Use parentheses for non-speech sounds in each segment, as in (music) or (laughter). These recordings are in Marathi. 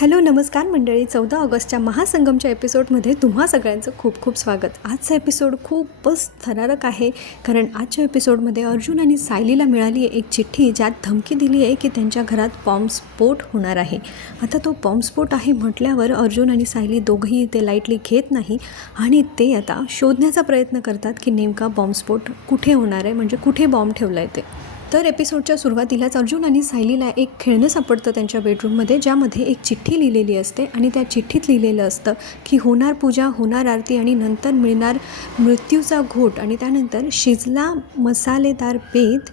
हॅलो नमस्कार मंडळी. चौदा ऑगस्टच्या महासंगमच्या एपिसोडमध्ये तुम्हा सगळ्यांचं खूप खूप स्वागत. आजचा एपिसोड खूपच थरारक आहे कारण आजच्या एपिसोडमध्ये अर्जुन आणि सायलीला मिळाली आहे एक चिठ्ठी ज्यात धमकी दिली आहे की त्यांच्या घरात बॉम्बस्फोट होणार आहे. आता तो बॉम्बस्फोट आहे म्हटल्यावर अर्जुन आणि सायली दोघंही ते लाईटली घेत नाही आणि ते आता शोधण्याचा प्रयत्न करतात की नेमका बॉम्बस्फोट कुठे होणार आहे म्हणजे कुठे बॉम्ब ठेवला आहे ते. तर एपिसोडच्या सुरुवातीलाच अर्जुन आणि सायलीला एक खेळणं सापडतं त्यांच्या बेडरूममध्ये ज्यामध्ये एक चिठ्ठी लिहिलेली असते आणि त्या चिठ्ठीत लिहिलेलं असतं की होणार पूजा होणार आरती आणि नंतर मिळणार मृत्यूचा घोट आणि त्यानंतर शिजला मसालेदार बेत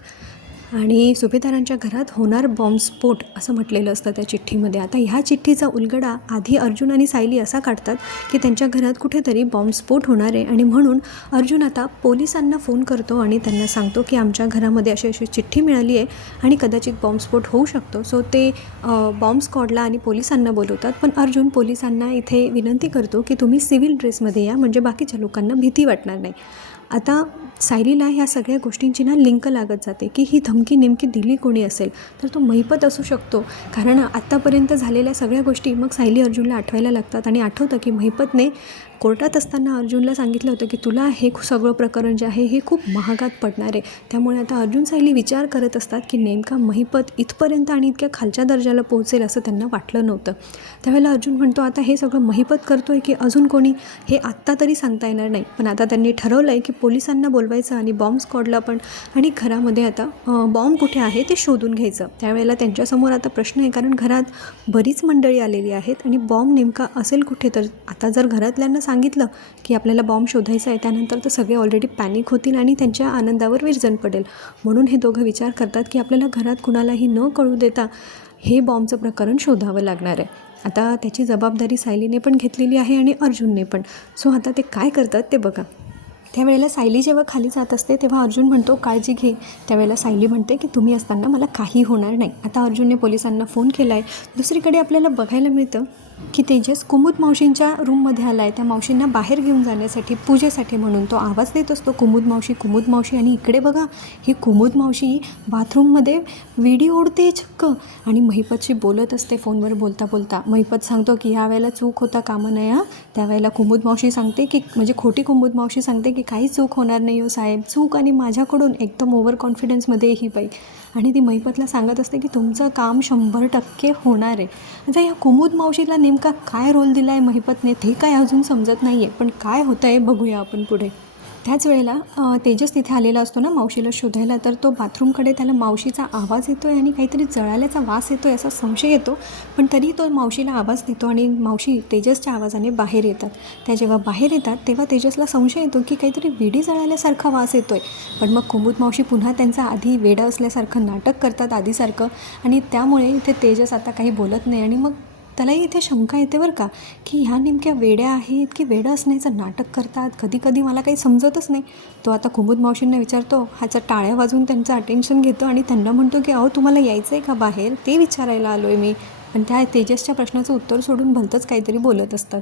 आणि सुभेदारांच्या घरात होणार बॉम्बस्फोट असं म्हटलेलं असतं त्या चिठ्ठीमध्ये. आता ह्या चिठ्ठीचा उलगडा आधी अर्जुन आणि सायली असा काढतात की त्यांच्या घरात कुठेतरी बॉम्बस्फोट होणार आहे आणि म्हणून अर्जुन आता पोलिसांना फोन करतो आणि त्यांना सांगतो की आमच्या घरामध्ये अशी अशी चिठ्ठी मिळाली आहे आणि कदाचित बॉम्बस्फोट होऊ शकतो. सो ते बॉम्ब स्कॉडला आणि पोलिसांना बोलवतात. पण अर्जुन पोलिसांना इथे विनंती करतो की तुम्ही सिव्हिल ड्रेसमध्ये या म्हणजे बाकीच्या लोकांना भीती वाटणार नाही. आता सायलीला ह्या सगळ्या गोष्टींची ना लिंक लागत जाते की ही धमकी नेमकी दिली कोणी असेल? तर तो महिपत असू शकतो. कारण आत्तापर्यंत झालेल्या सगळ्या गोष्टी मग सायली अर्जुनला आठवायला लागतात आणि आठवतं की महिपतने कोर्टात असताना अर्जुनला सांगितलं होतं की तुला हे सगळं प्रकरण जे आहे हे खूप महागात पडणार आहे. त्यामुळे आता अर्जुन सायली विचार करत असतात की नेमका महिपत इथपर्यंत आणि इतक्या खालच्या दर्जाला पोहोचेल असं त्यांना वाटलं नव्हतं. त्यावेळेला अर्जुन म्हणतो आता हे सगळं महिपत करतो आहे की अजून कोणी? हे आत्ता तरी सांगता येणार नाही. पण आता त्यांनी ठरवलं आहे की पोलिसांना बोलवायचं आणि बॉम्ब स्कॉडला पण आणि घरामध्ये आता बॉम्ब कुठे आहे ते शोधून घ्यायचं. त्यावेळेला त्यांच्यासमोर आता प्रश्न आहे कारण घरात बरीच मंडळी आलेली आहेत आणि बॉम्ब नेमका असेल कुठे तर आता जर घरातल्यांना सांगितलं की आपल्याला बॉम्ब शोधायचा आहे त्यानंतर तर सगळे ऑलरेडी पॅनिक होतील आणि त्यांच्या आनंदावर विरजण पडेल. म्हणून हे दोघं विचार करतात की आपल्याला घरात कुणालाही न कळू देता हे बॉम्बचं प्रकरण शोधावं लागणार आहे. आता त्याची जबाबदारी सायलीने पण घेतलेली आहे आणि अर्जुनने पण. सो आता ते काय करतात ते बघा. त्यावेळेला सायली जेव्हा खाली जात असते तेव्हा अर्जुन म्हणतो काळजी घे. त्यावेळेला सायली म्हणते की तुम्ही असताना मला काही होणार नाही. आता अर्जुनने पोलिसांना फोन केला आहे दुसरीकडे आपल्याला बघायला मिळतं की तेजस कुमुद मावशींच्या रूममध्ये आला आहे त्या मावशींना बाहेर घेऊन जाण्यासाठी पूजेसाठी म्हणून तो आवाज देत असतो. कुमुद मावशी कुमुद मावशी आणि इकडे बघा ही कुमुद मावशी बाथरूममध्ये विडी ओढते छक्क आणि महिपतशी बोलत असते फोनवर बोलता बोलता. महिपत सांगतो की ह्या वेळेला चूक होता कामं नाही हा. त्यावेळेला कुमुद मावशी सांगते की म्हणजे खोटी कुमुद मावशी सांगते की काही चूक होणार नाही हो साहेब. चूक आणि माझ्याकडून एकदम ओव्हर कॉन्फिडन्समध्ये ही बाई. आणि ती महिपतला सांगत असते की तुमचं काम शंभर टक्के होणार आहे. आता या कुमुद मावशीला नेमका काय रोल दिला आहे महिपतने ते काय अजून समजत नाही आहे पण काय होतं आहे बघूया आपण पुढे. त्याच वेळेला तेजस तिथे आलेला असतो ना मावशीला शोधायला तर तो बाथरूमकडे त्याला मावशीचा आवाज येतो आहे आणि काहीतरी जळाल्याचा वास येतो आहे असा संशय येतो. पण तरी तो मावशीला आवाज देतो आणि मावशी तेजसच्या आवाजाने बाहेर येतात. त्या जेव्हा बाहेर येतात तेव्हा तेजसला संशय येतो की काहीतरी विडी जळाल्यासारखा वास येतो आहे पण मग कुमुद मावशी पुन्हा त्यांचा आधी वेडा असल्यासारखं नाटक करतात आधीसारखं आणि त्यामुळे इथे तेजस आता काही बोलत नाही आणि मग त्यालाही इथे शंका येते बरं का की ह्या नेमक्या वेड्या आहेत की वेडं असण्याचं नाटक करतात? कधी कधी मला काही समजतच नाही. तो आता कुमुद मावशींना विचारतो ह्याचा टाळ्या वाजवून त्यांचं अटेन्शन घेतो आणि त्यांना म्हणतो की अहो तुम्हाला यायचं आहे का बाहेर? ते विचारायला आलो आहे मी. पण त्या तेजसच्या प्रश्नाचं उत्तर सोडून भलतंच काहीतरी बोलत असतात.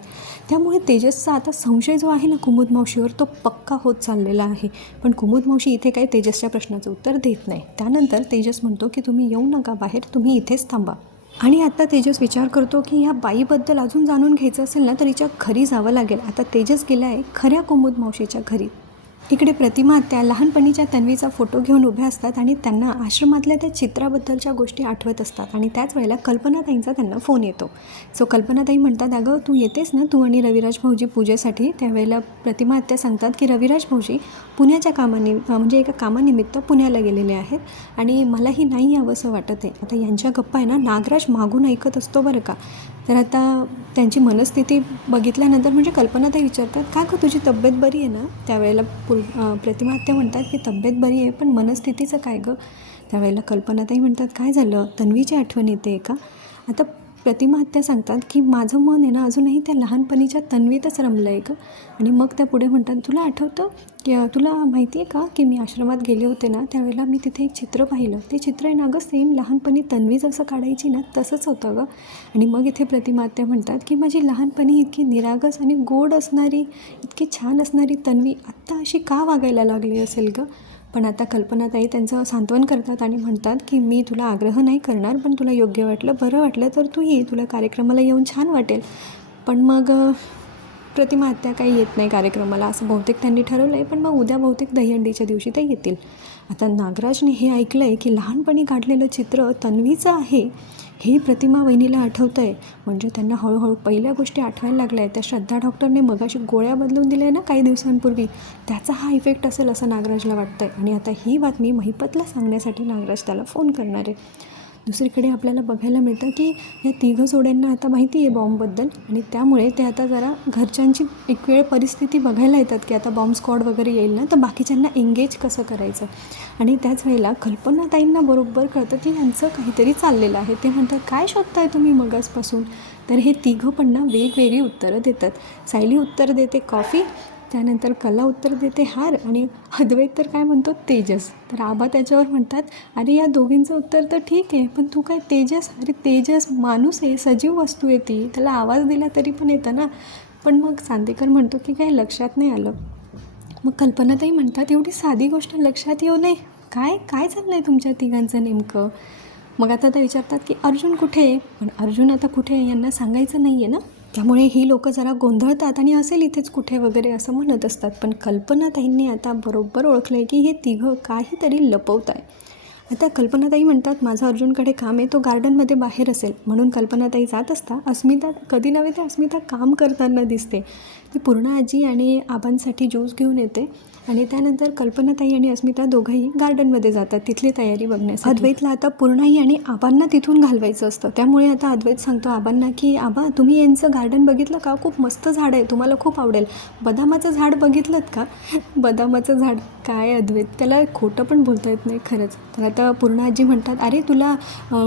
त्यामुळे तेजसचा आता संशय जो आहे ना कुमुद मावशीवर तो पक्का होत चाललेला आहे. पण कुमुद मावशी इथे काही तेजसच्या प्रश्नाचं उत्तर देत नाही. त्यानंतर तेजस म्हणतो की तुम्ही येऊ नका बाहेर तुम्ही इथेच थांबा. आणि आता तेजस विचार करतो की ह्या बाईबद्दल अजून जाणून घ्यायचं असेल ना तर हिच्या घरी जावं लागेल. आता तेजस गेला आहे खऱ्या कुमुद मावशीच्या घरी. इकडे प्रतिमा त्या लहानपणीच्या तन्वीचा फोटो घेऊन उभ्या असतात आणि त्यांना आश्रमातल्या त्या चित्राबद्दलच्या गोष्टी आठवत असतात. आणि त्याच वेळेला कल्पनाताईंचा त्यांना फोन येतो. सो कल्पनाताई म्हणतात अगं तू येतेस ना तू आणि रविराज भाऊजी पूजेसाठी? त्यावेळेला प्रतिमा आत्या सांगतात की रविराज भाऊजी पुण्याच्या कामानी म्हणजे एका कामानिमित्त पुण्याला गेलेले आहेत आणि मलाही नाही यावंसं वाटत आहे. आता यांच्या गप्पा आहे ना नागराज मागून ऐकत असतो बरं का. तर आता त्यांची मनस्थिती बघितल्यानंतर म्हणजे कल्पनाताई विचारतात का गं तुझी तब्येत बरी आहे ना? त्यावेळेला पुल प्रतिमा आत्या म्हणतात की तब्येत बरी आहे पण मनस्थितीचं काय गं? त्यावेळेला कल्पनाताई म्हणतात काय झालं? तन्वीची आठवण येते का? आता प्रतिमा आत्या सांगतात की माझं मन आहे ना अजूनही त्या लहानपणीच्या तन्वीतच रमलं आहे गं. आणि मग त्या पुढे म्हणतात तुला आठवतं की तुला माहिती आहे का की मी आश्रमात गेले होते ना त्यावेळेला मी तिथे एक चित्र पाहिलं. ते चित्र आहे ना गं सेम लहानपणी तन्वी जसं काढायची ना तसंच होतं गं. आणि मग इथे प्रतिमात्या म्हणतात की माझी लहानपणी इतकी निरागस आणि गोड असणारी इतकी छान असणारी तन्वी आत्ता अशी का वागायला लागली असेल गं? पण आता कल्पनाताई त्यांचं सांत्वन करतात आणि म्हणतात की मी तुला आग्रह नाही करणार पण तुला योग्य वाटलं बरं वाटलं तर तू ये तुला कार्यक्रमाला येऊन छान वाटेल. पण मग प्रतिमा हत्या काही येत नाही कार्यक्रमाला असं बहुतेक त्यांनी ठरवलं आहे पण मग उद्या बहुतेक दहीहंडीच्या दिवशी ते येतील. आता नागराजने हे ऐकलं आहे की लहानपणी काढलेलं चित्र तन्वीचं आहे. हे प्रतिमा वहिनीला आठवतं आहे म्हणजे त्यांना हळूहळू पहिल्या गोष्टी आठवायला लागल्या आहेत त्या श्रद्धा डॉक्टरने मगाशी गोळ्या बदलून दिल्या ना काही दिवसांपूर्वी. त्याचा हा इफेक्ट असेल असं नागराजला वाटतं आहे आणि आता ही बातमी महिपतला सांगण्यासाठी नागराज त्याला फोन करणार. आहे दुसरीकडे आपल्याला बघायला मिळतं की या तिघं जोड्यांना आता माहिती आहे बॉम्बबद्दल. आणि त्यामुळे ते आता जरा घरच्यांची एक वेळ परिस्थिती बघायला येतात की आता बॉम्ब स्क्वॉड वगैरे येईल ना तर बाकीच्यांना एंगेज कसं करायचं? आणि त्याच वेळेला कल्पनाताईंना बरोबर कळतं की यांचं काहीतरी चाललेलं आहे. ते म्हणतात काय शोधताय तुम्ही मगासपासून? तर हे तिघं पण ना वेगवेगळी उत्तरं देतात. सायली उत्तर देते कॉफी? त्यानंतर कला उत्तर देते हार आणि अद्वैत तर काय म्हणतो तेजस. तर आबा त्याच्यावर म्हणतात अरे या दोघींचं उत्तर तर ठीक आहे पण तू काय तेजस? अरे तेजस माणूस आहे सजीव वस्तू आहे ती. त्याला आवाज दिला तरी पण येतं ना. पण मग चांदेकर म्हणतो की काही लक्षात नाही आलं. मग कल्पनाताई म्हणतात एवढी साधी गोष्ट लक्षात येऊ नये. काय काय चाललं आहे तुमच्या तिघांचं नेमकं? मग आता त्या विचारतात की अर्जुन कुठे आहे? पण अर्जुन आता कुठे आहे यांना सांगायचं नाही आहे ना. त्यामुळे ही लोकं जरा गोंधळतात आणि असेल इथेच कुठे वगैरे असं म्हणत असतात. पण कल्पनाताईंनी आता बरोबर ओळखलं आहे की हे तिघं काहीतरी लपवत आहे आता कल्पनाताई म्हणतात माझा अर्जुनकडे काम आहे तो गार्डनमध्ये बाहेर असेल. म्हणून कल्पनाताई जात असता अस्मिता कधी नव्हे ते अस्मिता काम करताना दिसते. ती पूर्ण आजी आणि आबांसाठी ज्यूस घेऊन येते. आणि त्यानंतर कल्पनाताई आणि अस्मिता दोघंही गार्डनमध्ये जातात तिथली तयारी बघण्यासाठी. अद्वैतला आता पूर्णाई आणि आबांना तिथून घालवायचं असतं. त्यामुळे आता अद्वैत सांगतो आबांना की आबा तुम्ही यांचं गार्डन बघितलं का? खूप मस्त झाड आहे तुम्हाला खूप आवडेल. बदामाचं झाड बघितलं का? (laughs) बदामाचं झाड काय अद्वैत? त्याला खोटं पण बोलता येत नाही खरंच. तर आता पूर्ण आजी म्हणतात अरे तुला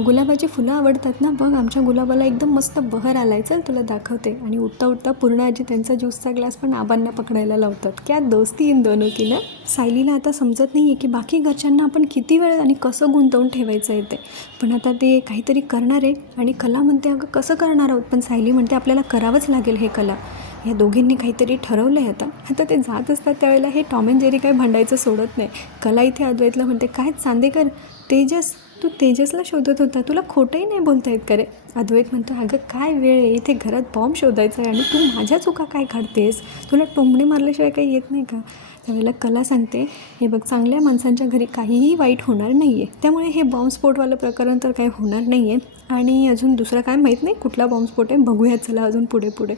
गुलाबाची फुलं आवडतात ना? बघ आमच्या गुलाबाला एकदम मस्त बहर आलाय. चल तुला दाखवते. आणि उठता उठता पूर्ण आजी त्यांचा ज्यूसचा ग्लास पण आबांना पकडायला लावतात. क्या दोस्ती इन दोनों की ना? सायलीला आता समजत नाही आहे की बाकी घरच्यांना आपण किती वेळ आणि कसं गुंतवून ठेवायचं आहे ते. पण आता ते काहीतरी करणार आहे आणि कला म्हणते अगं कसं करणार आहोत? पण सायली म्हणते आपल्याला करावंच लागेल हे कला. या दोघींनी काहीतरी ठरवलं आहे आता. आता ते जात असतात त्यावेळेला हे टॉम अँड जेरी काही भांडायचं सोडत नाही. कला इथे अद्वैतला म्हणते काय चांदेकर? तेजस तू तेजसला शोधत होता. तुला खोटंही नाही बोलता येत करे. अद्वैत म्हणतो अगं काय वेळ आहे? इथे घरात बॉम्ब शोधायचा आहे आणि तू माझ्या चुका काय काढतेस? तुला टोमणे मारल्याशिवाय काही येत नाही का? त्यावेळेला कला सांगते हे बघ चांगल्या माणसांच्या घरी काहीही वाईट होणार नाही आहे त्यामुळे हे बॉम्बस्फोटवालं प्रकरण तर काही होणार नाही आहे आणि अजून दुसरं काय माहीत नाही? कुठला बॉम्बस्फोट आहे? बघूयात चला अजून पुढे पुढे.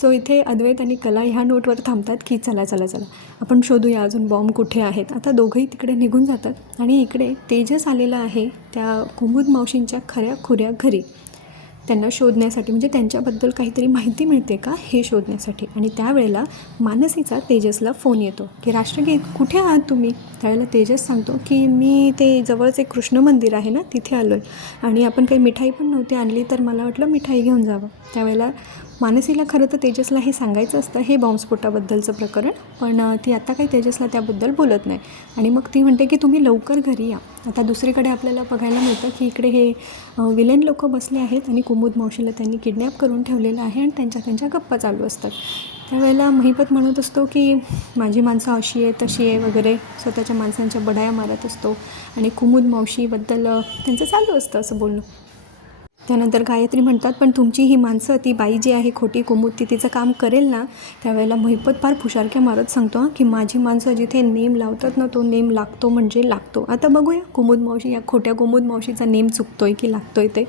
सो इथे अद्वैत आणि कला ह्या नोटवर थांबतात की चला चला चला. आपण शोधूया अजून बॉम्ब कुठे आहेत. आता दोघंही तिकडे निघून जातात आणि इकडे तेजस आलेला आहे त्या कुमुद मावशींच्या खऱ्या खुऱ्या घरी. त्यांना शोधण्यासाठी म्हणजे त्यांच्याबद्दल काहीतरी माहिती मिळते का हे शोधण्यासाठी? आणि त्यावेळेला मानसीचा तेजसला फोन येतो की राष्ट्रगीत कुठे आहात तुम्ही? त्यावेळेला तेजस सांगतो की मी ते जवळच एक कृष्ण मंदिर आहे ना तिथे आलो आहे आणि आपण काही मिठाई पण नव्हती आणली तर मला वाटलं मिठाई घेऊन जावं. त्यावेळेला मानसीला खरं तर तेजसला हे सांगायचं असतं हे बॉम्बस्फोटाबद्दलचं प्रकरण. पण ती आत्ता काही तेजसला त्याबद्दल बोलत नाही. आणि मग ती म्हणते की तुम्ही लवकर घरी या. आता दुसरीकडे आपल्याला बघायला मिळतं की इकडे हे विलेन लोक बसले आहेत आणि कुमुद मावशीला त्यांनी किडनॅप करून ठेवलेलं आहे आणि त्यांच्या त्यांच्या गप्पा चालू असतात. त्यावेळेला महिपत म्हणत असतो की माझी माणसं अशी आहे तशी आहे वगैरे. स्वतःच्या माणसांच्या बडाया मारत असतो. आणि कुमुद मावशीबद्दल त्यांचं चालू असतं असं बोलणं. त्यानंतर गायत्री म्हणतात पण तुमची ही माणसं ती बाई जी आहे खोटी कुमुद ती तिचं काम करेल ना? त्यावेळेला महिपत फार फुशारक्या मारत सांगतो की माझी माणसं जिथे नेम लावतात ना तो नेम लागतो म्हणजे लागतो. आता बघूया कुमुद मावशी या खोट्या कुमुद मावशीचा नेम चुकतोय की लागतोय ते.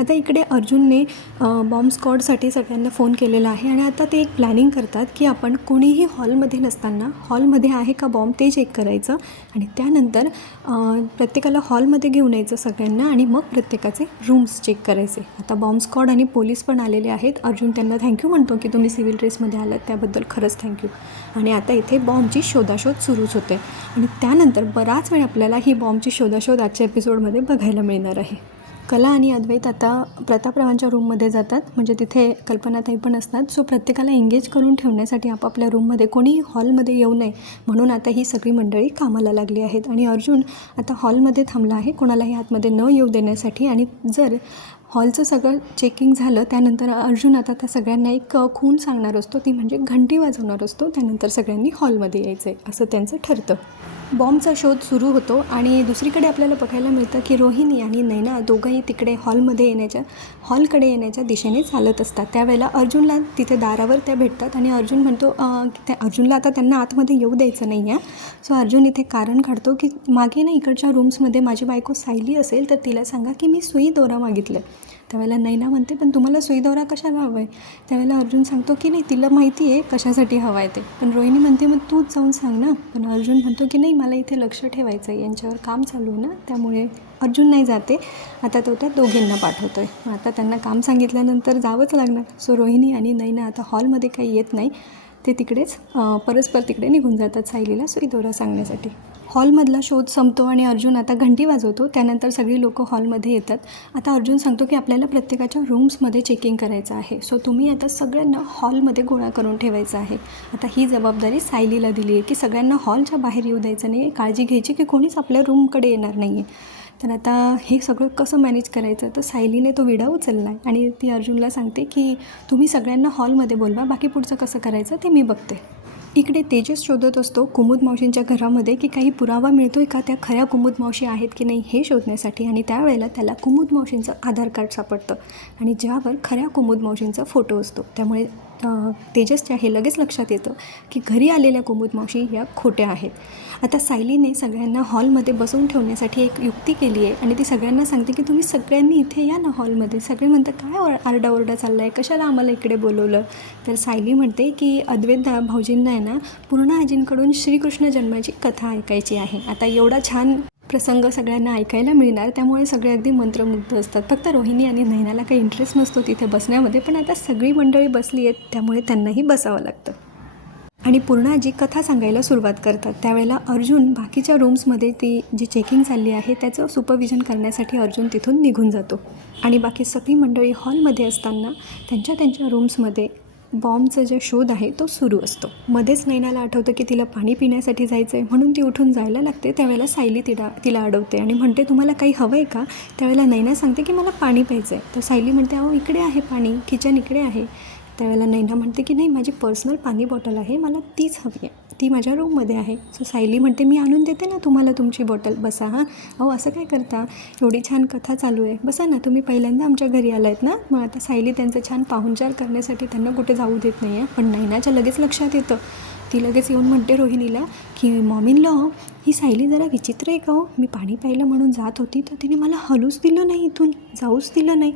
आता इकडे अर्जुनने बॉम्ब स्कॉडसाठी सगळ्यांना फोन केलेला आहे आणि आता ते एक प्लॅनिंग करतात की आपण कोणीही हॉलमध्ये नसताना हॉलमध्ये आहे का बॉम्ब ते चेक करायचं आणि त्यानंतर प्रत्येकाला हॉलमध्ये घेऊन यायचं सगळ्यांना आणि मग प्रत्येकाचे रूम्स चेक करायचे. आता बॉम्ब स्कॉड आणि पोलीस पण आलेले आहेत. अर्जुन त्यांना थँक्यू म्हणतो की तुम्ही सिव्हिल ड्रेसमध्ये आलात त्याबद्दल खरंच थँक्यू आणि आता इथे बॉम्बची शोधाशोध सुरूच होते. आणि त्यानंतर बराच वेळ आपल्याला ही बॉम्बची शोधाशोध आजच्या एपिसोडमध्ये बघायला मिळणार आहे. कला आणि अद्वैत आता प्रतापरावांच्या रूममध्ये जातात. म्हणजे तिथे कल्पनाताई पण असतात. सो प्रत्येकाला एंगेज करून ठेवण्यासाठी आपापल्या रूममध्ये कोणीही हॉलमध्ये येऊ नये. म्हणून आता ही सगळी मंडळी कामाला लागली आहेत. आणि अर्जुन आता हॉलमध्ये थांबला आहे. कोणालाही आतमध्ये न येऊ देण्यासाठी. आणि जर हॉलचं सगळं चेकिंग झालं त्यानंतर अर्जुन आता त्या सगळ्यांना एक खून सांगणार असतो. ती म्हणजे घंटी वाजवणार असतो. त्यानंतर सगळ्यांनी हॉलमध्ये यायचं आहे असं त्यांचं ठरतं. बॉम्बचा शोध सुरू होतो आणि दुसरीकडे आपल्याला बघायला मिळतं की रोहिणी आणि नैना दोघंही तिकडे हॉलमध्ये येण्याच्या हॉलकडे येण्याच्या दिशेने चालत असतात. त्यावेळेला अर्जुनला तिथे दारावर त्या भेटतात आणि अर्जुन म्हणतो की त्या अर्जुनला आता त्यांना आतमध्ये येऊ द्यायचं नाही आहे सो अर्जुन इथे कारण काढतो की मागे ना इकडच्या रूम्समध्ये माझी बायको सायली असेल तर तिला सांगा की मी सुई दोरा मागितलं त्यावेळेला नैना म्हणते पण तुम्हाला सुई दौरा कशाला हवा आहे त्यावेळेला अर्जुन सांगतो की नाही तिला माहिती आहे कशासाठी हवा आहे ते. पण रोहिणी म्हणते मग तूच जाऊन सांग ना. पण अर्जुन म्हणतो की नाही मला इथे लक्ष ठेवायचं आहे यांच्यावर काम चालू आहे ना त्यामुळे अर्जुन नाही जाते. आता तो त्या दोघींना पाठवतो आहे आता त्यांना काम सांगितल्यानंतर जावंच लागणार. सो रोहिणी आणि नैना आता हॉलमध्ये काही येत नाही. ते तिकडेच परस्पर तिकडे निघून जातात सायलीला सुई दौरा सांगण्यासाठी. हॉलमधला शोध संपतो आणि अर्जुन आता घंटी वाजवतो त्यानंतर सगळी लोकं हॉलमध्ये येतात. आता अर्जुन सांगतो की आपल्याला प्रत्येकाच्या रूम्समध्ये चेकिंग करायचं आहे. सो तुम्ही आता सगळ्यांना हॉलमध्ये गोळा करून ठेवायचं आहे. आता ही जबाबदारी सायलीला दिली आहे की सगळ्यांना हॉलच्या बाहेर येऊ द्यायचं नाही काळजी घ्यायची की कोणीच आपल्या रूमकडे येणार नाही आहे तर आता हे सगळं कसं मॅनेज करायचं? तर सायलीने तो विडा उचलला आहे आणि ती अर्जुनला सांगते की तुम्ही सगळ्यांना हॉलमध्ये बोलवा बाकी पुढचं कसं करायचं ते मी बघते. इकडे तेजस शोधत असतो कुमुद मावशींच्या घरामध्ये की काही पुरावा मिळतो आहे का? त्या खऱ्या कुमुद मावशी आहेत की नाही हे शोधण्यासाठी आणि त्यावेळेला त्याला कुमुद मावशींचं आधार कार्ड सापडतं. आणि ज्यावर खऱ्या कुमुद मावशींचा फोटो असतो. त्यामुळे तेजसच्या हे लगेच लक्षात येतं की घरी आलेल्या कुमुद मावशी ह्या खोट्या आहेत. आता सायलीने सगळ्यांना हॉलमध्ये बसवून ठेवण्यासाठी एक युक्ती केली आहे आणि ती सगळ्यांना सांगते की तुम्ही सगळ्यांनी इथे या ना हॉलमध्ये. सगळे म्हणतात काय ओर- आरडाओरडा चालला आहे कशाला आम्हाला इकडे बोलवलं? तर सायली म्हणते की अद्वैत भाऊजींना आहे ना पूर्ण आजींकडून श्रीकृष्ण जन्माची कथा ऐकायची आहे. आता एवढा छान प्रसंग सगळ्यांना ऐकायला मिळणार त्यामुळे सगळे अगदी मंत्रमुग्ध असतात. फक्त रोहिणी आणि नैनाला काही इंटरेस्ट नसतो तिथे बसण्यामध्ये पण आता सगळी मंडळी बसली आहेत त्यामुळे त्यांनाही बसावं लागतं. आणि पूर्ण आजी कथा सांगायला सुरुवात करतात. त्यावेळेला अर्जुन बाकीच्या रूम्समध्ये ती जी चेकिंग चालली आहे त्याचं सुपरविजन करण्यासाठी अर्जुन तिथून निघून जातो. आणि बाकी सगळी मंडळी हॉलमध्ये असताना त्यांच्या त्यांच्या रूम्समध्ये बॉम्बचा जे शोध आहे तो सुरू असतो. मध्येच नैनाला आठवतं की तिला पाणी पिण्यासाठी जायचं आहे म्हणून ती उठून जायला लागते. त्यावेळेला सायली तिला तिला अडवते आणि म्हणते तुम्हाला काही हवं आहे का? त्यावेळेला नैना सांगते की मला पाणी प्यायचं आहे तर सायली म्हणते अहो इकडे आहे पाणी किचन इकडे आहे. त्यावेळेला नैना म्हणते की नाही माझी पर्सनल पाणी बॉटल आहे मला तीच हवी आहे. ती माझ्या रूममध्ये आहे. सो सायली म्हणते मी आणून देते ना तुम्हाला तुमची बॉटल बसा हां. अहो असं काय करता? एवढी छान कथा चालू आहे. बसा ना तुम्ही पहिल्यांदा आमच्या घरी आलायत ना? मग आता सायली त्यांचं छान पाहुणचार करण्यासाठी त्यांना कुठे जाऊ देत नाही आहे पण नैनाच्या लगेच लक्षात येतं. ती लगेच येऊन म्हणते रोहिणीला की मॉमीनला हो, ही सायली जरा विचित्र आहे का हो? मी पाणी प्यायलं म्हणून जात होती तर तिने मला हलूच दिलं नाही इथून. जाऊच दिलं नाही.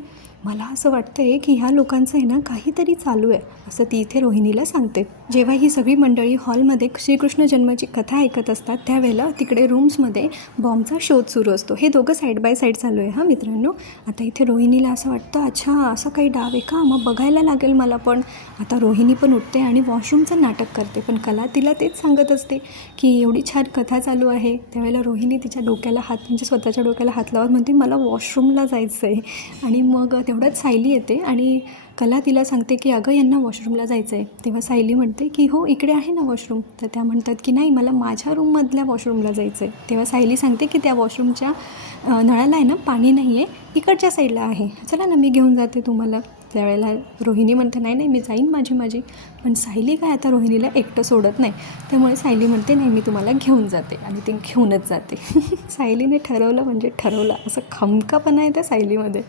मला असं वाटतं आहे की ह्या लोकांचं आहे ना काहीतरी चालू आहे असं ती इथे रोहिणीला सांगते. जेव्हा ही सगळी मंडळी हॉलमध्ये श्रीकृष्ण जन्माची कथा ऐकत असतात त्यावेळेला तिकडे रूम्समध्ये बॉम्बचा शोध सुरू असतो. हे दोघं साईड बाय साईड चालू आहे हा मित्रांनो. आता इथे रोहिणीला असं वाटतं अच्छा असं काही डाव आहे का? मग बघायला लागेल मला पण. आता रोहिणी पण उठते आणि वॉशरूमचं नाटक करते पण कला तिला तेच सांगत असते की एवढी छान कथा चालू आहे. त्यावेळेला रोहिणी तिच्या डोक्याला हात म्हणजे स्वतःच्या डोक्याला हात लावत म्हणते मला वॉशरूमला जायचं आहे आणि मग तेवढ्यात सायली येते आणि कला तिला सांगते की अगं यांना वॉशरूमला जायचं आहे तेव्हा सायली म्हणते की हो इकडे आहे ना वॉशरूम. तर त्या म्हणतात की नाही मला माझ्या रूममधल्या वॉशरूमला जायचं आहे तेव्हा सायली सांगते की त्या वॉशरूमच्या नळाला आहे ना पाणी नाही आहे इकडच्या साईडला आहे. चला ना मी घेऊन जाते तुम्हाला. त्यावेळेला रोहिणी म्हणते नाही नाही मी जाईन माझी माझी. पण सायली काय आता रोहिणीला एकटं सोडत नाही. त्यामुळे सायली म्हणते नाही मी तुम्हाला घेऊन जाते. आणि ती घेऊनच जाते. (laughs) सायलीने ठरवलं म्हणजे ठरवलं. असं खमकापणा आहे त्या सायलीमध्ये.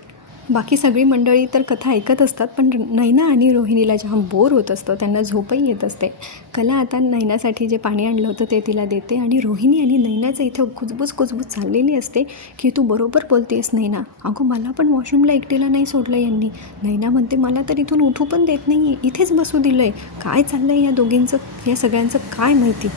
बाकी सगळी मंडळी तर कथा ऐकत असतात पण नैना आणि रोहिणीला जेव्हा बोर होत असतं त्यांना झोपही येत असते. कला आता नैनासाठी जे पाणी आणलं होतं ते तिला देते आणि रोहिणी आणि नैनाचं इथं कुजबूज कुजबूज चाललेली असते की तू बरोबर बोलतेस नैना. अगं मला पण वॉशरूमला एकटीला नाही सोडलं यांनी. नैना म्हणते मला तर इथून उठू पण देत नाही आहे इथेच बसू दिलं आहे काय चाललं आहे या दोघींचं या सगळ्यांचं काय माहिती?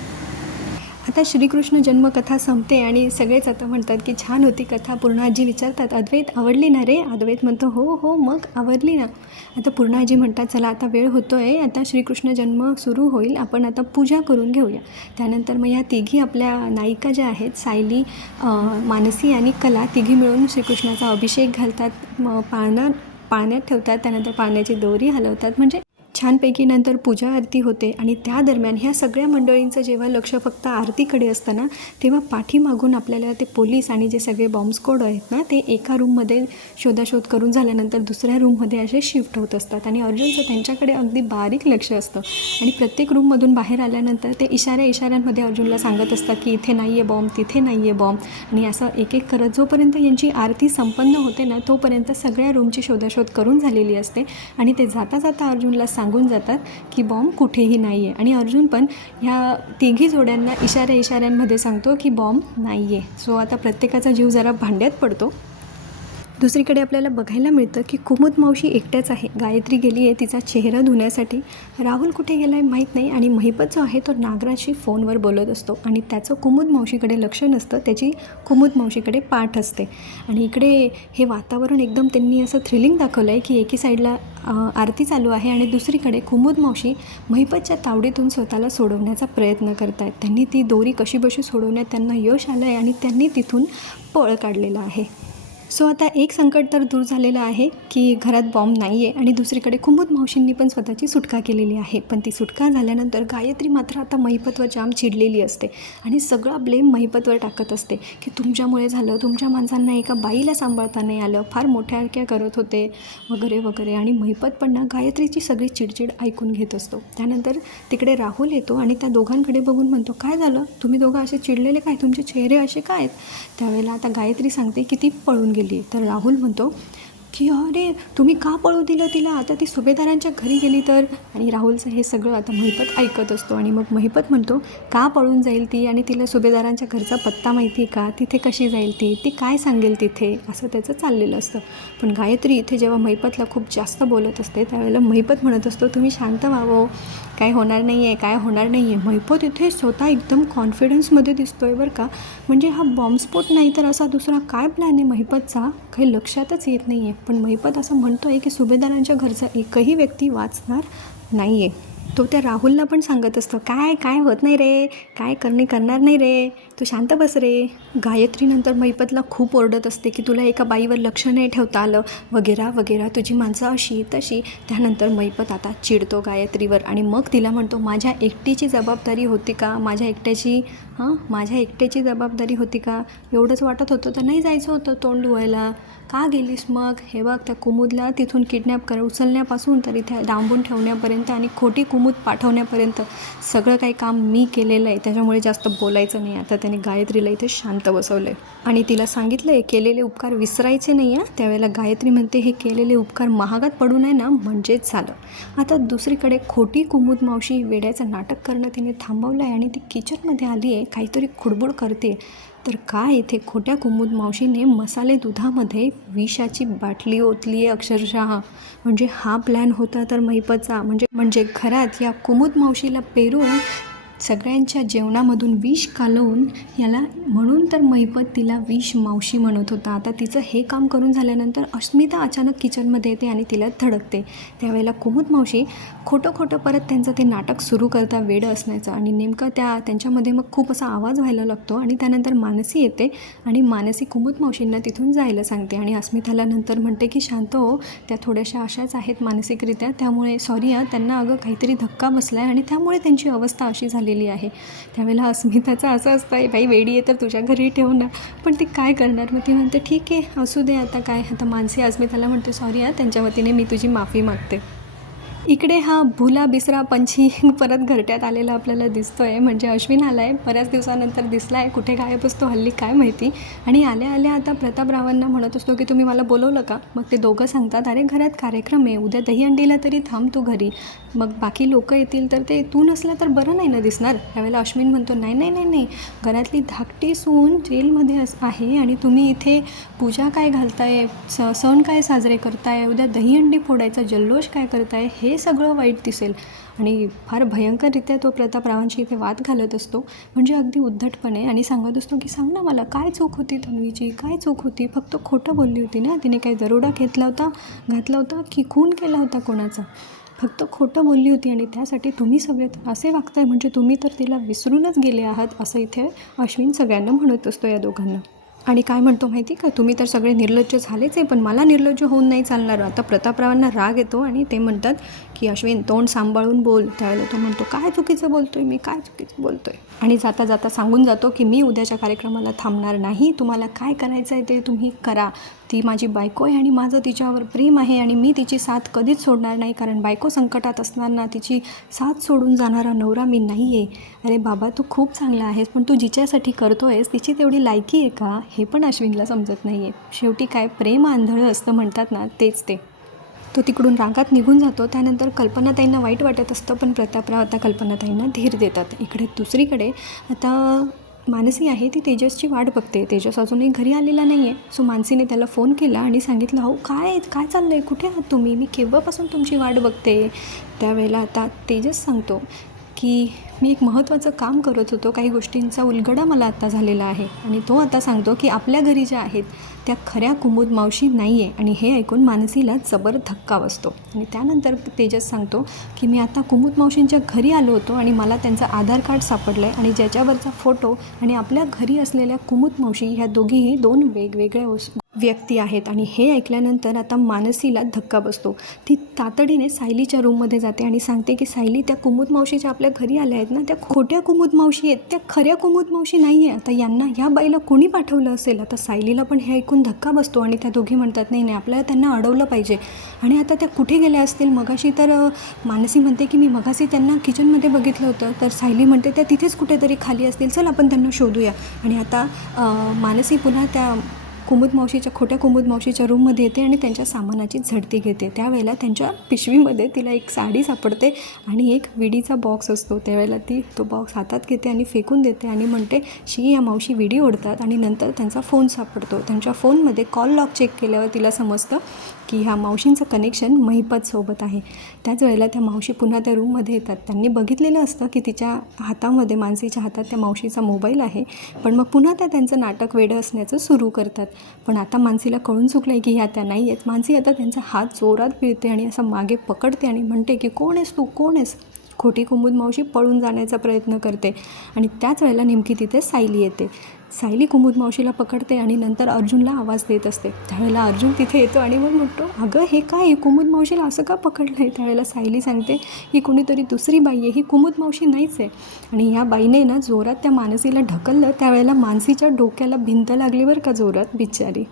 आता श्रीकृष्ण जन्मकथा संपते आणि सगळेच आता म्हणतात की छान होती कथा. पूर्णाजी विचारतात अद्वैत आवडली ना रे? अद्वैत म्हणतो हो हो मग आवडली ना. आता पूर्णाजी म्हणतात चला आता वेळ होतो आहे आता श्रीकृष्ण जन्म सुरू होईल. आपण आता पूजा करून घेऊया. त्यानंतर मग या तिघी आपल्या नायिका ज्या आहेत सायली मानसी आणि कला तिघी मिळून श्रीकृष्णाचा अभिषेक घालतात. मग पाळणा पाळण्यात ठेवतात. त्यानंतर पाळण्याची दोरी हलवतात. म्हणजे छानपैकी नंतर पूजा आरती होते आणि त्या दरम्यान ह्या सगळ्या मंडळींचं जेव्हा लक्ष फक्त आरतीकडे असतं ना तेव्हा पाठीमागून आपल्याला ते पोलीस आणि जे सगळे बॉम्ब स्कोड आहेत ना ते एका रूममध्ये शोधाशोध करून झाल्यानंतर दुसऱ्या रूममध्ये असे शिफ्ट होत असतात. आणि अर्जुनचं त्यांच्याकडे अगदी बारीक लक्ष असतं. आणि प्रत्येक रूममधून बाहेर आल्यानंतर ते इशाऱ्या इशाऱ्यांमध्ये अर्जुनला सांगत असतात की इथे नाही आहे बॉम्ब तिथे नाही आहे बॉम्ब आणि असं एक एक करत जोपर्यंत यांची आरती संपन्न होते ना तोपर्यंत सगळ्या रूमची शोधाशोध करून झालेली असते. आणि ते जाता जाता अर्जुनला सांगून जातात की बॉम्ब कुठेही नाही आहे आणि अर्जुन पण ह्या तिघी जोड्यांना इशाऱ्या इशाऱ्यांमध्ये सांगतो की बॉम्ब नाही आहे सो आता प्रत्येकाचा जीव जरा भांड्यात पडतो. दुसरीकडे आपल्याला बघायला मिळतं की कुमुद मावशी एकट्याच आहे. गायत्री गेली आहे तिचा चेहरा धुण्यासाठी. राहुल कुठे गेला आहे माहीत नाही आणि महिपत जो आहे तो नागराजशी फोनवर बोलत असतो आणि त्याचं कुमुद मावशीकडे लक्ष नसतं त्याची कुमुद मावशीकडे पाठ असते. आणि इकडे हे वातावरण एकदम त्यांनी असं थ्रिलिंग दाखवलं आहे की एकी साईडला आरती चालू आहे आणि दुसरीकडे कुमुद मावशी महिपतच्या तावडीतून स्वतःला सोडवण्याचा प्रयत्न करत आहेत त्यांनी ती दोरी कशी बशी सोडवण्यात त्यांना यश आलं आहे आणि त्यांनी तिथून पळ काढलेला आहे. सो आता एक संकट तर दूर झालेलं आहे की घरात बॉम्ब नाही आहे आणि दुसरीकडे कुमुद मावशींनी पण स्वतःची सुटका केलेली आहे. पण ती सुटका झाल्यानंतर गायत्री मात्र आता महिपतवर जाम चिडलेली असते आणि सगळा ब्लेम महिपतवर टाकत असते की तुमच्यामुळे झालं तुमच्या माणसांना एका बाईला सांभाळता नाही आलं फार मोठ्या करत होते वगैरे वगैरे आणि महिपत पण ना गायत्रीची सगळी चिडचिड ऐकून घेत असतो. त्यानंतर तिकडे राहुल येतो आणि त्या दोघांकडे बघून म्हणतो काय झालं? तुम्ही दोघं असे चिडलेले काय? तुमचे चेहरे असे काय आहेत? त्यावेळेला आता गायत्री सांगते की ती पळून गेली. तर राहुल म्हणतो की अरे तुम्ही का पळू दिलं तिला? आता ती सुभेदारांच्या घरी गेली तर. आणि राहुलचं हे सगळं आता महिपत ऐकत असतो. आणि मग महिपत म्हणतो का पळून जाईल ती? आणि तिला सुभेदारांच्या घरचा पत्ता माहिती आहे का? तिथे कशी जाईल ती? ती काय सांगेल तिथे? असं त्याचं चाललेलं असतं. पण गायत्री इथे जेव्हा महिपतला खूप जास्त बोलत असते त्यावेळेला महिपत म्हणत असतो तुम्ही शांत व्हावं. काय होणार नाही आहे काय होणार नाही आहे महिपत इथे स्वतः एकदम कॉन्फिडन्समध्ये दिसतो आहे बरं का. म्हणजे हा बॉम्बस्फोट नाही तर असा दुसरा काय प्लॅन आहे महिपतचा काही लक्षातच येत नाही आहे पण महिपत असं म्हणतो आहे की सुभेदारांच्या घरचा एकही व्यक्ती वाचणार नाही आहे तो त्या राहुलला पण सांगत असतो काय? काय होत नाही रे? काय करणे करणार नाही रे? तू शांत बस रे. गायत्रीनंतर मैपतला खूप ओरडत असते की तुला एका बाईवर लक्ष नाही ठेवता आलं. वगैरे वगैरे तुझी माणसं अशी तशी. त्यानंतर मैपत आता चिडतो गायत्रीवर आणि मग तिला म्हणतो माझ्या एकटीची जबाबदारी होती का? माझ्या एकट्याची हां? माझ्या एकट्याची जबाबदारी होती का? एवढंच वाटत होतं तर नाही जायचं होतं तोंड धुवायला. का गेलीस मग? हे बघ त्या कुमुदला तिथून किडनॅप कर उचलण्यापासून तर इथे डांबून ठेवण्यापर्यंत आणि खोटी कुमुद पाठवण्यापर्यंत सगळं काही काम मी केलेलं आहे. त्याच्यामुळे जास्त बोलायचं नाही आता त्याने गायत्रीला इथे शांत बसवलं आणि तिला सांगितलं आहे केलेले उपकार विसरायचे नाही आहे त्यावेळेला गायत्री म्हणते हे केलेले उपकार महागात पडू नये ना म्हणजेच झालं. आता दुसरीकडे खोटी कुमुद मावशी वेड्याचं नाटक करणं तिने थांबवलं आहे आणि ती किचनमध्ये आली आहे काहीतरी खुडबुड करते तर काय इथे खोट्या कुमुद मावशीने मसाले दुधामध्ये विषाची बाटली ओतली आहे अक्षरशः. म्हणजे हा प्लॅन होता तर महिपचा म्हणजे म्हणजे घरात या कुमुद मावशीला पेरून सगळ्यांच्या जेवणामधून विष कालवून याला म्हणून तर महिपत तिला विष मावशी म्हणत होता. आता तिचं हे काम करून झाल्यानंतर अस्मिता अचानक किचनमध्ये येते आणि तिला धडकते. त्यावेळेला कुमुद मावशी खोटं खोटं परत त्यांचं ते नाटक सुरू करता वेड असण्याचं आणि नेमकं त्या त्यांच्यामध्ये मग खूप असा आवाज व्हायला लागतो आणि त्यानंतर मानसी येते आणि मानसी कुमुद मावशींना तिथून जायला सांगते आणि अस्मिताला नंतर म्हणते की शांत हो त्या थोड्याशा अशाच आहेत मानसिकरित्या. त्यामुळे सॉरी हा त्यांना अगं काहीतरी धक्का बसला आहे आणि त्यामुळे त्यांची अवस्था अशी झाली झालेली आहे. त्यावेळेला अस्मिताचं असं असतं आहे बाई वेडी आहे तर तुझ्या घरी ठेव ना. पण ती काय करणार? मग ती म्हणते ठीक आहे असू दे आता काय. आता मानसी अस्मिताला म्हणते सॉरी हा त्यांच्या वतीने मी तुझी माफी मागते. इकडे हा भुला बिसरा पंछी (laughs) परत घरट्यात आलेला आपल्याला दिसतो आहे म्हणजे अश्विन आला आहे बऱ्याच दिवसानंतर दिसला आहे कुठे गायब असतो हल्ली काय माहिती? आणि आल्या आल्या आता प्रतापरावांना म्हणत असतो की तुम्ही मला बोलवलं का? मग ते दोघं सांगतात अरे घरात कार्यक्रम आहे. उद्या दहीहंडीला तरी थांब तू घरी. मग बाकी लोकं येतील तर ते तू नसला तर बरं नाही ना दिसणार. त्यावेळेला अश्विन म्हणतो नाही नाही नाही नाही. घरातली धाकटी सून जेलमध्ये अस आहे आणि तुम्ही इथे पूजा काय घालताय? स सण काय साजरे करताय? उद्या दहीहंडी फोडायचा जल्लोष काय करताय? हे सगळं वाईट दिसेल. आणि फार भयंकररित्या तो प्रतापरावांशी इथे वाद घालत असतो. म्हणजे अगदी उद्धटपणे आणि सांगत असतो की सांग ना मला काय चूक होती तन्वीची? काय चूक होती? फक्त खोटं बोलली होती ना? तिने काही दरोडा घेतला होता घातला होता की खून केला होता कोणाचा? फक्त खोटं बोलली होती आणि त्यासाठी तुम्ही सगळे असे वागताय म्हणजे तुम्ही तर तिला विसरूनच गेले आहात असं इथे अश्विन सगळ्यांना म्हणत असतो या दोघांना. आणि काय म्हणतो माहिती का? तुम्ही तर सगळे निर्लज्ज झालेच आहे पण मला निर्लज्ज होऊन नाही चालणार. आता प्रतापरावांना राग येतो आणि ते म्हणतात की अश्विन तोंड सांभाळून बोल. त्यावेळेला तो म्हणतो काय चुकीचं बोलतो आहे मी? काय चुकीचं बोलतो आहे आणि जाता जाता सांगून जातो की मी उद्याच्या कार्यक्रमाला थांबणार नाही. तुम्हाला काय करायचं आहे ते तुम्ही करा. ती माझी बायको आहे आणि माझं तिच्यावर प्रेम आहे आणि मी तिची साथ कधीच सोडणार नाही कारण बायको संकटात असताना तिची साथ सोडून जाणारा नवरा मी नाही आहे अरे बाबा तू खूप चांगला आहेस पण तू जिच्यासाठी करतो आहेस तिची तेवढी लायकी आहे का? हे पण अश्विनला समजत नाही आहे शेवटी काय प्रेम आंधळं असतं म्हणतात ना तेच ते. तो तिकडून रागात निघून जातो त्यानंतर कल्पनाताईंना वाईट वाटत असतं पण प्रतापराव आता कल्पनाताईंना धीर देतात. इकडे दुसरीकडे आता मानसी आहे ती तेजसची वाट बघते. तेजस अजूनही घरी आलेला नाही आहे सो मानसीने त्याला फोन केला आणि सांगितलं हो काय काय चाललं आहे कुठे आहात तुम्ही? मी केव्हापासून तुमची वाट बघते? त्यावेळेला आता तेजस सांगतो की मी एक महत्त्वाचं काम करत होतो. काही गोष्टींचा उलगडा मला आत्ता झालेला आहे. आणि तो आता सांगतो की आपल्या घरी ज्या आहेत त्या खऱ्या कुमुद मावशी नाही आहे आणि हे ऐकून मानसीला जबर धक्का बसतो. आणि त्यानंतर तेजस सांगतो की मी आता कुमुद मावशींच्या घरी आलो होतो आणि मला त्यांचं आधार कार्ड सापडलं आहे आणि ज्याच्यावरचा फोटो आणि आपल्या घरी असलेल्या कुमुद मावशी ह्या दोघीही दोन वेगवेगळ्या वस- व्यक्ती आहेत. आणि हे ऐकल्यानंतर आता मानसीला धक्का बसतो. ती तातडीने सायलीच्या रूममध्ये जाते आणि सांगते की सायली त्या कुमुद मावशीच्या आपल्या घरी आल्या आहेत ना त्या खोट्या कुमुद मावशी आहेत. त्या खऱ्या कुमुद मावशी नाही आहे आता यांना ह्या बाईला कोणी पाठवलं असेल? आता सायलीला पण हे ऐकून धक्का बसतो आणि त्या दोघी म्हणतात नाही नाही आपल्याला त्यांना अडवलं पाहिजे. आणि आता त्या कुठे गेल्या असतील? मगाशी तर मानसी म्हणते की मी मगाशी त्यांना किचनमध्ये बघितलं होतं. तर सायली म्हणते त्या तिथेच कुठेतरी खाली असतील. चल आपण त्यांना शोधूया. आणि आता मानसी पुन्हा त्या कुमुद मावशीच्या खोट्या कुमुद मावशीच्या रूममध्ये येते आणि त्यांच्या सामानाची झडती घेते. त्यावेळेला त्यांच्या पिशवीमध्ये तिला एक साडी सापडते आणि एक विडीचा बॉक्स असतो. त्यावेळेला ती तो बॉक्स हातात घेते आणि फेकून देते आणि म्हणते शी या मावशी विडी ओढतात. आणि नंतर त्यांचा फोन सापडतो. त्यांच्या फोनमध्ये कॉल लॉक चेक केल्यावर तिला समजतं की ह्या मावशींचं कनेक्शन महिपतसोबत आहे. त्याच वेळेला त्या मावशी पुन्हा त्या रूममध्ये येतात. त्यांनी बघितलेलं असतं की तिच्या हातामध्ये मानसीच्या हातात त्या मावशीचा मोबाईल आहे. पण मग पुन्हा त्या त्यांचं नाटक वेडं असण्याचं सुरू करतात. पण आता मानसीला कळून चुकलं आहे की ह्या त्या नाही आहेत मानसी आता त्यांचा हात जोरात पिळते आणि असं मागे पकडते आणि म्हणते की कोण आहेस तू? कोण आहेस? खोटी कुमुद मावशी पळून जाण्याचा प्रयत्न करते. आणि त्याच वेळेला नेमकी तिथे सायली येते. सायली कुमुद मावशीला पकडते आणि नंतर अर्जुनला आवाज देत असते. त्यावेळेला अर्जुन तिथे येतो आणि मग म्हणतो अगं हे काय आहे? कुमुद मावशीला असं का पकडलं आहे त्यावेळेला सायली सांगते ही कुणीतरी दुसरी बाई आहे. ही कुमुद मावशी नाहीच आहे. आणि या बाईने ना जोरात त्या मानसीला ढकललं. त्यावेळेला मानसीच्या डोक्याला भिंत लागली बरं का जोरात बिचारी.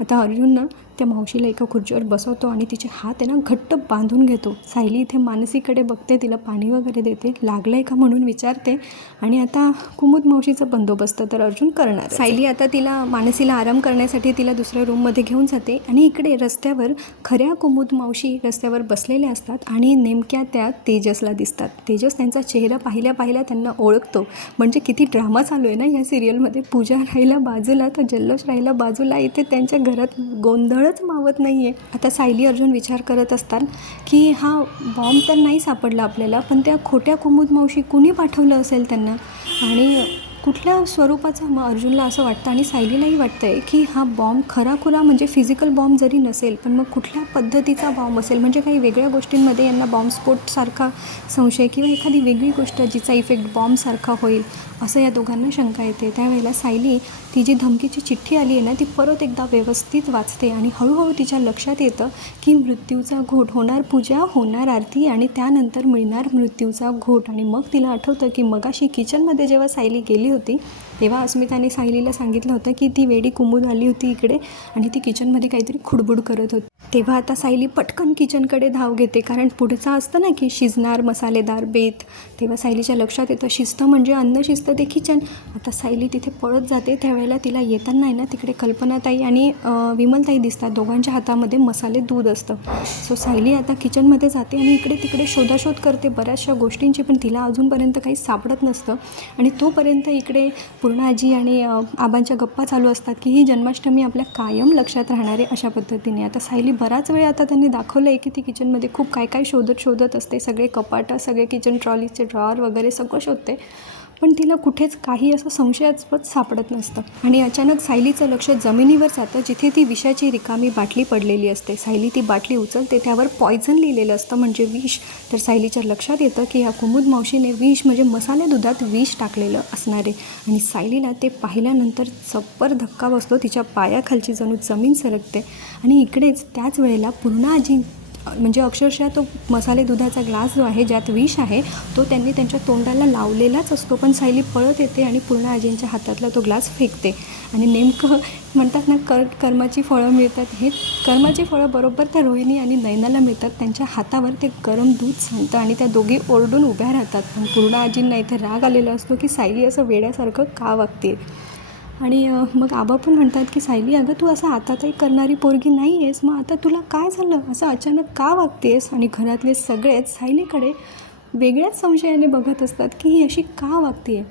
आता अर्जुन ना त्या मावशीला एका खुर्चीवर बसवतो आणि तिचे हात आहे ना घट्ट बांधून घेतो. सायली इथे मानसीकडे बघते तिला पाणी वगैरे देते. लागलं आहे का म्हणून विचारते. आणि आता कुमुद मावशीचा बंदोबस्त तर अर्जुन करणार सायली आता तिला मानसीला आराम करण्यासाठी तिला दुसऱ्या रूममध्ये घेऊन जाते. आणि इकडे रस्त्यावर खऱ्या कुमुद मावशी रस्त्यावर बसलेल्या असतात आणि नेमक्या त्या तेजसला दिसतात. तेजस त्यांचा चेहरा पाहिल्या पाहिल्या त्यांना ओळखतो. म्हणजे किती ड्रामा चालू आहे ना या सिरियलमध्ये पूजा राहिला बाजूला तर जल्लोष राहिला बाजूला. इथे त्यांच्या घरात गोंधळ गोंधळच मावत नाही आहे आता सायली अर्जुन विचार करत असतात की हा बॉम्ब तर नाही सापडला आपल्याला पण त्या खोट्या कुमुद मावशी कुणी पाठवलं असेल त्यांना? आणि कुठल्या स्वरूपाचा मग अर्जुनला असं वाटतं? आणि सायलीलाही वाटतं आहे की हा बॉम्ब खराखुरा म्हणजे फिजिकल बॉम्ब जरी नसेल पण मग कुठल्या पद्धतीचा बॉम्ब असेल? म्हणजे काही वेगळ्या गोष्टींमध्ये यांना बॉम्बस्फोटसारखा संशय किंवा एखादी वेगळी गोष्ट जिचा इफेक्ट बॉम्बसारखा होईल. असं या दोघांना शंका येते. त्यावेळेला सायली ती जी धमकीची चिठ्ठी आली आहे ना ती परत एकदा व्यवस्थित वाचते आणि हळूहळू तिच्या लक्षात येतं की मृत्यूचा घोट होणार पूजा होणार आरती आणि त्यानंतर मिळणार मृत्यूचा घोट. आणि मग तिला आठवतं की मगाशी किचनमध्ये जेव्हा सायली गेली होती तेव्हा अस्मिताने सायलीला सांगितलं होतं की ती वेडी कुंबून आली होती इकडे आणि ती किचनमध्ये काहीतरी खुडबुड करत होती. तेव्हा आता सायली पटकन किचनकडे धाव घेते कारण पुढचं असतं ना की शिजणार मसालेदार बेत. तेव्हा सायलीच्या लक्षात येतं शिस्त म्हणजे अन्न शिस्त ते किचन. आता सायली तिथे पळत जाते त्यावेळेला तिला येताना आहे ना तिकडे कल्पनाताई आणि विमलताई दिसतात. दोघांच्या हातामध्ये मसाले दूध असतं. सो सायली आता किचनमध्ये जाते आणि इकडे तिकडे शोधाशोध करते बऱ्याचशा गोष्टींची पण तिला अजूनपर्यंत काही सापडत नसतं. आणि तोपर्यंत इकडे पूर्ण आजी आणि आबांच्या गप्पा चालू असतात की ही जन्माष्टमी आपल्या कायम लक्षात राहणारे अशा पद्धतीने. आता सायली बराच वेळ आता त्यांनी दाखवलं आहे की ती किचनमध्ये खूप काय काय शोधत शोधत असते. सगळे कपाटं सगळे किचन ट्रॉलीचे ड्रॉर वगैरे सगळं शोधते. पण तिला कुठेच काही असं संशयास्पद सापडत नसतं. आणि अचानक सायलीचं लक्ष जमिनीवर जातं जिथे ती विषाची रिकामी बाटली पडलेली असते. सायली ती बाटली उचलते त्यावर पॉयझन लिहिलेलं असतं म्हणजे विष. तर सायलीच्या लक्षात येतं की या कुमुद मावशीने विष म्हणजे मसाले दुधात विष टाकलेलं असणार. आहे आणि सायलीला ते पाहिल्यानंतर चप्पर धक्का बसतो तिच्या पायाखालची जणू जमीन सरकते. आणि इकडेच त्याच वेळेला पूर्ण आजी म्हणजे अक्षरशः तो मसाले दुधाचा ग्लास जो आहे ज्यात विष आहे तो त्यांनी त्यांच्या तोंडाला लावलेलाच असतो. पण सायली पळत येते आणि पूर्ण आजींच्या हातातला तो ग्लास फेकते. आणि नेमकं म्हणतात ना कर कर्माची फळं मिळतात. हे कर्माची फळं बरोबर त्या रोहिणी आणि नयनाला मिळतात. त्यांच्या हातावर ते गरम दूध सांडतं आणि त्या दोघी ओरडून उभ्या राहतात. पण पूर्ण आजींना इथे राग आलेला असतो की सायली असं वेड्यासारखं का वागते? आणि मग आबा पण म्हणतात की सायली अगं तू असं आता काही करणारी पोरगी नाही आहेस मग आता तुला काय झालं? असं अचानक का वागतेस? आणि घरातले सगळेच सायलीकडे वेगळ्याच संशयाने बघत असतात की ही अशी का वागते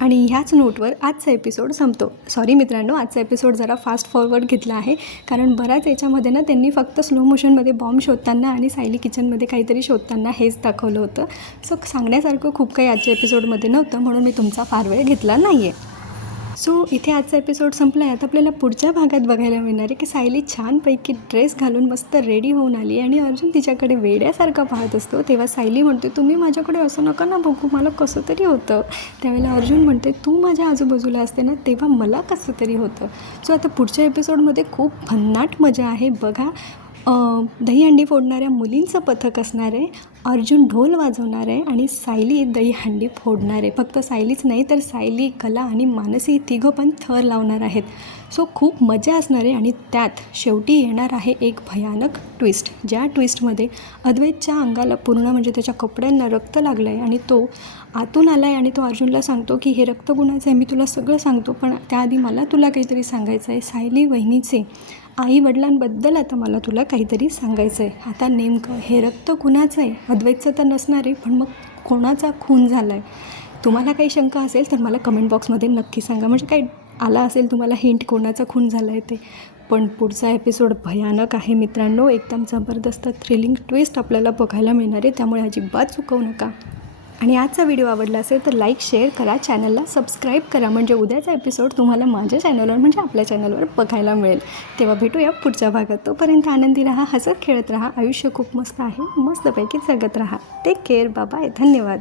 आणि ह्याच नोटवर आजचा एपिसोड संपतो. सॉरी मित्रांनो आजचा एपिसोड जरा फास्ट फॉरवर्ड घेतला आहे. कारण बऱ्याच याच्यामध्ये ना त्यांनी फक्त स्लो मोशनमध्ये बॉम्ब शोधताना आणि सायली किचनमध्ये काहीतरी शोधताना हेच दाखवलं होतं. सो सांगण्यासारखं खूप काही आजच्या एपिसोडमध्ये नव्हतं. म्हणून मी तुमचा फार वेळ घेतला नाही आहे सो इथे आजचा एपिसोड संपला आहे आता आपल्याला पुढच्या भागात बघायला मिळणार आहे की सायली छानपैकी ड्रेस घालून मस्त रेडी होऊन आली आणि अर्जुन तिच्याकडे वेड्यासारखा पाहत असतो. तेव्हा सायली म्हणते तुम्ही माझ्याकडे असं नका ना बघू मला कसं तरी होतं. त्यावेळेला अर्जुन म्हणते तू माझ्या आजूबाजूला असते ना तेव्हा मला कसं तरी होतं. सो आता पुढच्या एपिसोडमध्ये खूप भन्नाट मजा आहे. बघा दहीहंडी फोडणाऱ्या मुलींचं पथक असणार आहे. अर्जुन ढोल वाजवणार आहे आणि सायली दहीहंडी फोडणार आहे. फक्त सायलीच नाही तर सायली कला आणि मानसी तिघं पण थर लावणार आहेत. सो खूप मजा असणार आहे आणि त्यात शेवटी येणार आहे एक भयानक ट्विस्ट ज्या ट्विस्टमध्ये अद्वैतच्या अंगाला पूर्ण म्हणजे त्याच्या कपड्यांना रक्त लागलं आहे आणि तो आतून आला आहे आणि तो अर्जुनला सांगतो की हे रक्त गुणाचं आहे मी तुला सगळं सांगतो पण त्याआधी मला तुला काहीतरी सांगायचं आहे सायली वहिनीचे आई वडिलांबद्दल आता मला तुला काहीतरी सांगायचं आहे आता नेमकं हे रक्त कुणाचं आहे. अद्वैतचं तर नसणार आहे पण मग कोणाचा खून झाला आहे तुम्हाला काही शंका असेल तर मला कमेंट बॉक्समध्ये नक्की सांगा. म्हणजे काही आला असेल तुम्हाला हिंट कोणाचा खून झाला आहे ते. पण पुढचा एपिसोड भयानक आहे मित्रांनो. एकदम जबरदस्त थ्रिलिंग ट्विस्ट आपल्याला बघायला मिळणार आहे. त्यामुळे अजिबात चुकवू नका. आणि आजचा व्हिडिओ आवडला असेल तर लाईक शेअर करा. चॅनलला सबस्क्राईब करा. म्हणजे उद्याचा एपिसोड तुम्हाला माझ्या चॅनलवर म्हणजे आपल्या चॅनलवर बघायला मिळेल. तेव्हा भेटूया पुढच्या भागात. तोपर्यंत आनंदी राहा हसत खेळत राहा. आयुष्य खूप मस्त आहे. मस्तपैकी जगत राहा. टेक केअर बाबा धन्यवाद.